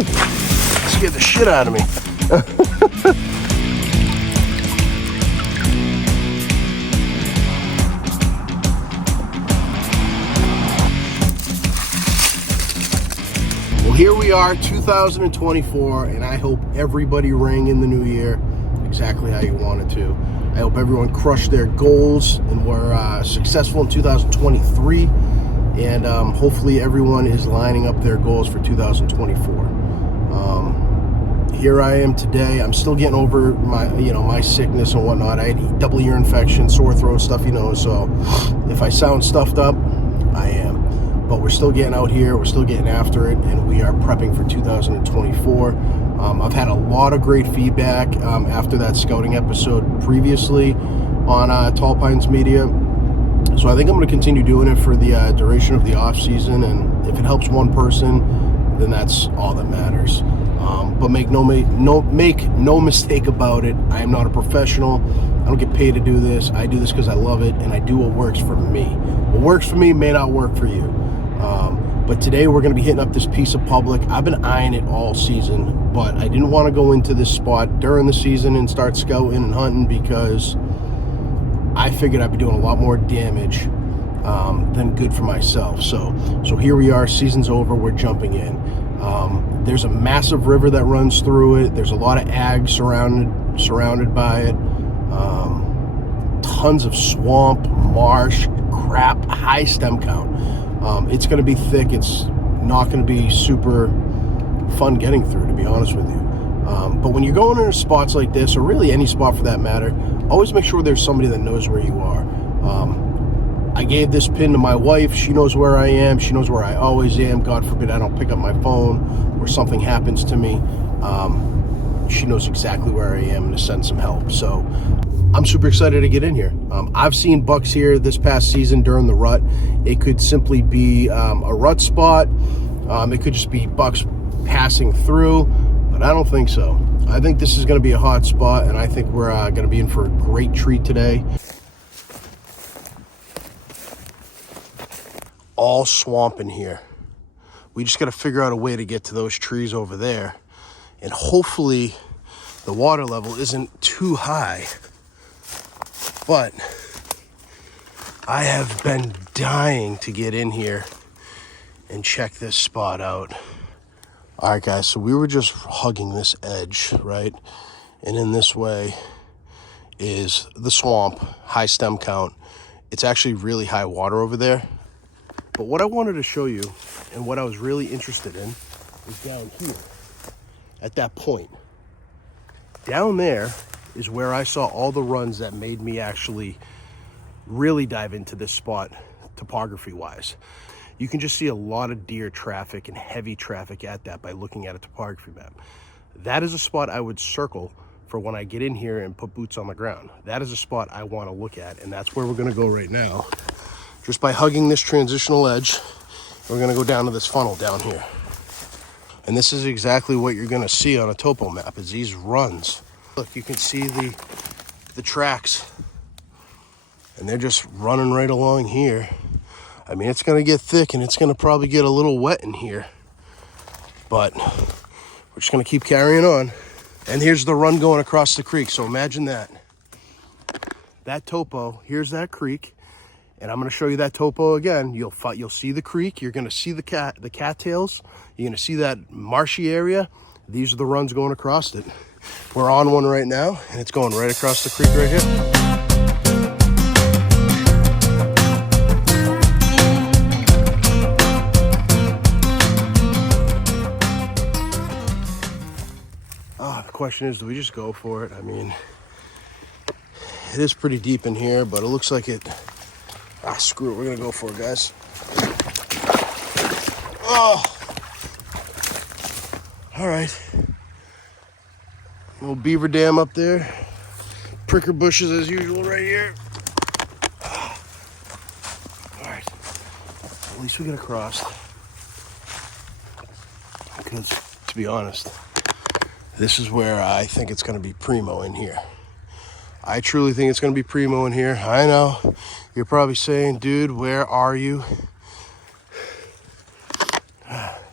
Whoa! Scared the shit out of me. Well, here we are, 2024, and I hope everybody rang in the new year exactly how you wanted to. I hope everyone crushed their goals and were successful in 2023, and hopefully everyone is lining up their goals for 2024. Here I am today. I'm still getting over my sickness and whatnot. I had double ear infection, sore throat, stuff, so if I sound stuffed up, I am. But we're still getting out here, we're still getting after it, and we are prepping for 2024. I've had a lot of great feedback after that scouting episode previously on Tall Pines Media. So I think I'm going to continue doing it for the duration of the off season, and if it helps one person, then that's all that matters. But make no mistake about it, I am not a professional. I don't get paid to do this. I do this because I love it, and I do what works for me. What works for me may not work for you. But today we're going to be hitting up this piece of public. I've been eyeing it all season, but I didn't want to go into this spot during the season and start scouting and hunting because I figured I'd be doing a lot more damage than good for myself. So here we are, season's over, we're jumping in. There's a massive river that runs through it. There's a lot of ag surrounded by it. Tons of swamp, marsh, crap, high stem count. It's going to be thick. It's not going to be super fun getting through, to be honest with you. But when you're going into spots like this, or really any spot for that matter, always make sure there's somebody that knows where you are. I gave this pin to my wife. She knows where I am. She knows where I always am. God forbid I don't pick up my phone or something happens to me. She knows exactly where I am to send some help. So I'm super excited to get in here. I've seen bucks here this past season during the rut. It could simply be a rut spot. It could just be bucks passing through, but I don't think so. I think this is going to be a hot spot, and I think we're going to be in for a great treat today. All swamp in here. We just got to figure out a way to get to those trees over there, and hopefully the water level isn't too high. But I have been dying to get in here and check this spot out. All right, guys, so we were just hugging this edge, right? And in this way is the swamp, high stem count. It's actually really high water over there. But what I wanted to show you and what I was really interested in is down here at that point. Down there is where I saw all the runs that made me actually really dive into this spot topography wise. You can just see a lot of deer traffic and heavy traffic at that by looking at a topography map. That is a spot I would circle for when I get in here and put boots on the ground. That is a spot I want to look at, and that's where we're going to go right now. Just by hugging this transitional edge, we're going to go down to this funnel down here. And this is exactly what you're going to see on a topo map, is these runs. Look, you can see the tracks, and they're just running right along here. I mean, it's going to get thick, and it's going to probably get a little wet in here, but we're just going to keep carrying on. And here's the run going across the creek. So imagine that topo, here's that creek, and I'm going to show you that topo again. You'll see the creek, you're going to see the cattails, you're going to see that marshy area. These are the runs going across it. We're on one right now, and it's going right across the creek right here. The question is, do we just go for it? I mean, it is pretty deep in here, but it looks like it. Screw it, we're gonna go for it, guys. Oh, all right. Little beaver dam up there. Pricker bushes as usual right here. All right, at least we get across. Because, to be honest, this is where I think it's going to be primo in here. I truly think it's going to be primo in here. I know. You're probably saying, dude, where are you?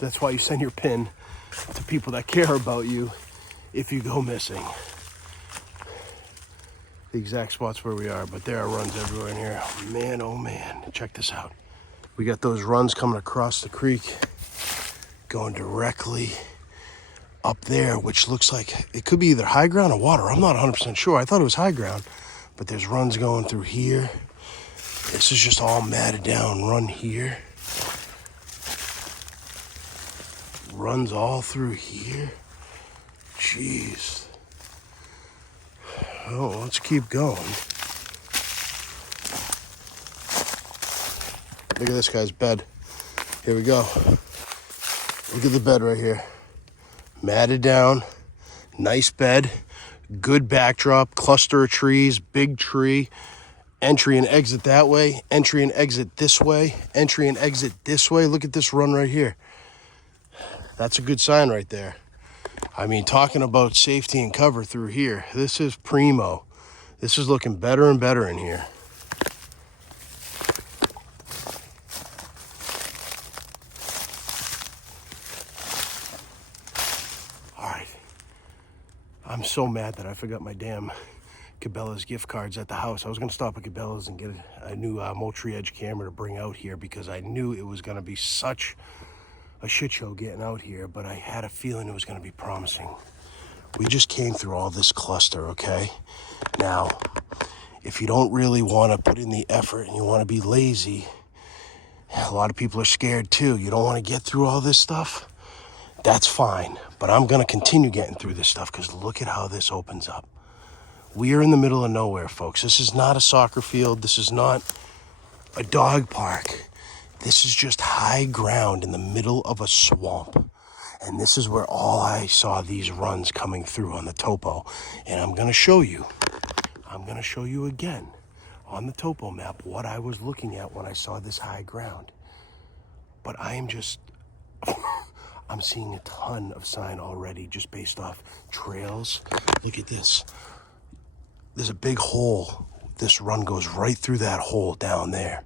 That's why you send your pin to people that care about you if you go missing. The exact spots where we are, but there are runs everywhere in here. Man, oh man, check this out. We got those runs coming across the creek, going directly up there, which looks like it could be either high ground or water. I'm not 100% sure. I thought it was high ground, but there's runs going through here. This is just all matted down run here. Runs all through here. Jeez. Oh, let's keep going. Look at this guy's bed. Here we go. Look at the bed right here. Matted down, nice bed, good backdrop, cluster of trees, big tree, entry and exit that way, entry and exit this way, entry and exit this way. Look at this run right here. That's a good sign right there. I mean, talking about safety and cover through here, this is primo. This is looking better and better in here. I'm so mad that I forgot my damn Cabela's gift cards at the house. I was gonna stop at Cabela's and get a new Moultrie Edge camera to bring out here because I knew it was gonna be such a shit show getting out here, but I had a feeling it was gonna be promising. We just came through all this cluster, okay? Now, if you don't really wanna put in the effort and you wanna be lazy, a lot of people are scared too. You don't wanna get through all this stuff. That's fine, but I'm gonna continue getting through this stuff because look at how this opens up. We are in the middle of nowhere, folks. This is not a soccer field. This is not a dog park. This is just high ground in the middle of a swamp. And this is where all I saw these runs coming through on the topo. And I'm gonna show you again on the topo map what I was looking at when I saw this high ground. But I am just, I'm seeing a ton of sign already just based off trails. Look at this. There's a big hole. This run goes right through that hole down there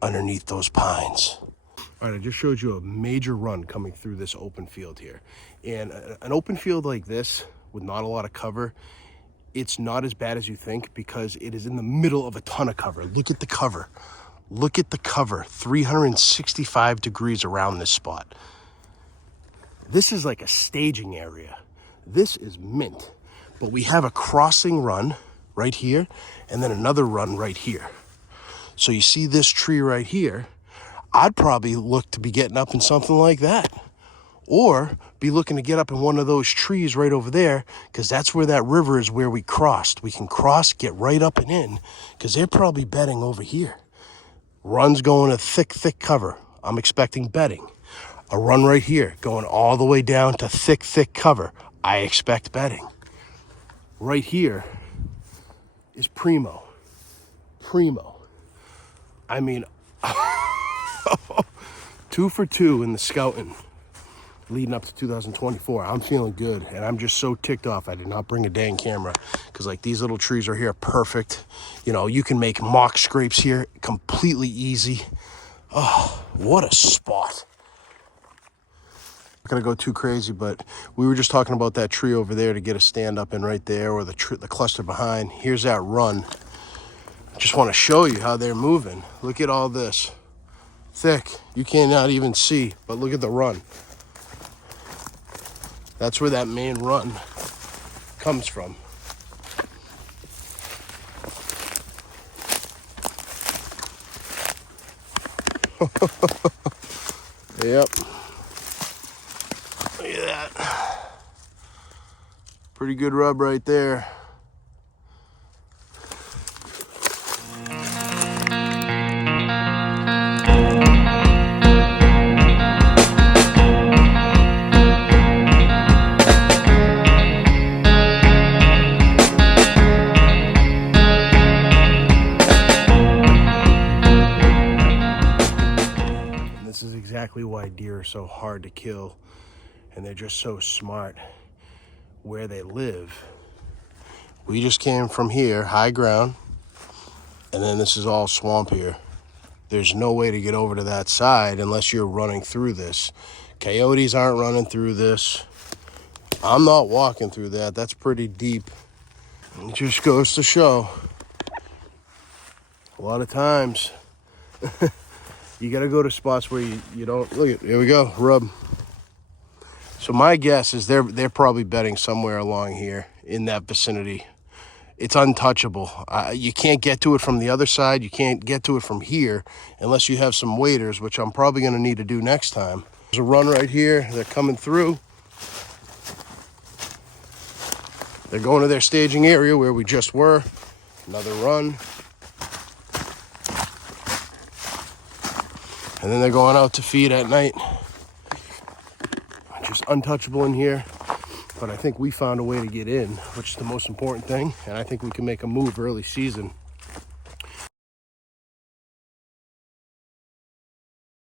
underneath those pines. All right, I just showed you a major run coming through this open field here. And an open field like this with not a lot of cover, it's not as bad as you think because it is in the middle of a ton of cover. Look at the cover. Look at the cover, 365 degrees around this spot. This is like a staging area. This is mint. But we have a crossing run right here and then another run right here. So you see this tree right here, I'd probably look to be getting up in something like that. Or be looking to get up in one of those trees right over there because that's where that river is where we crossed. We can cross, get right up and in because they're probably bedding over here. Runs going to thick cover. I'm expecting bedding. A run right here going all the way down to thick cover. I expect bedding. Right here is primo. I mean, 2 for 2 in the scouting leading up to 2024. I'm feeling good, and I'm just so ticked off I did not bring a dang camera because like these little trees are here perfect. You know, you can make mock scrapes here completely easy. Oh, what a spot. Not gonna go too crazy, but we were just talking about that tree over there to get a stand up in right there, or the cluster behind. Here's that run. Just want to show you how they're moving. Look at all this thick. You cannot even see, but look at the run. That's where that main run comes from. Yep. Look at that. Pretty good rub right there. This is exactly why deer are so hard to kill, and they're just so smart where they live. We just came from here, high ground, and then this is all swamp here. There's no way to get over to that side unless you're running through this Coyotes aren't running through this. I'm not walking through that. That's pretty deep. It just goes to show, a lot of times, you got to go to spots where you don't. Look at, here we go, rub. So my guess is they're probably bedding somewhere along here in that vicinity. It's untouchable. You can't get to it from the other side. You can't get to it from here unless you have some waders, which I'm probably going to need to do next time. There's a run right here. They're coming through. They're going to their staging area where we just were. Another run. And then they're going out to feed at night. Just untouchable in here. But I think we found a way to get in, which is the most important thing. And I think we can make a move early season.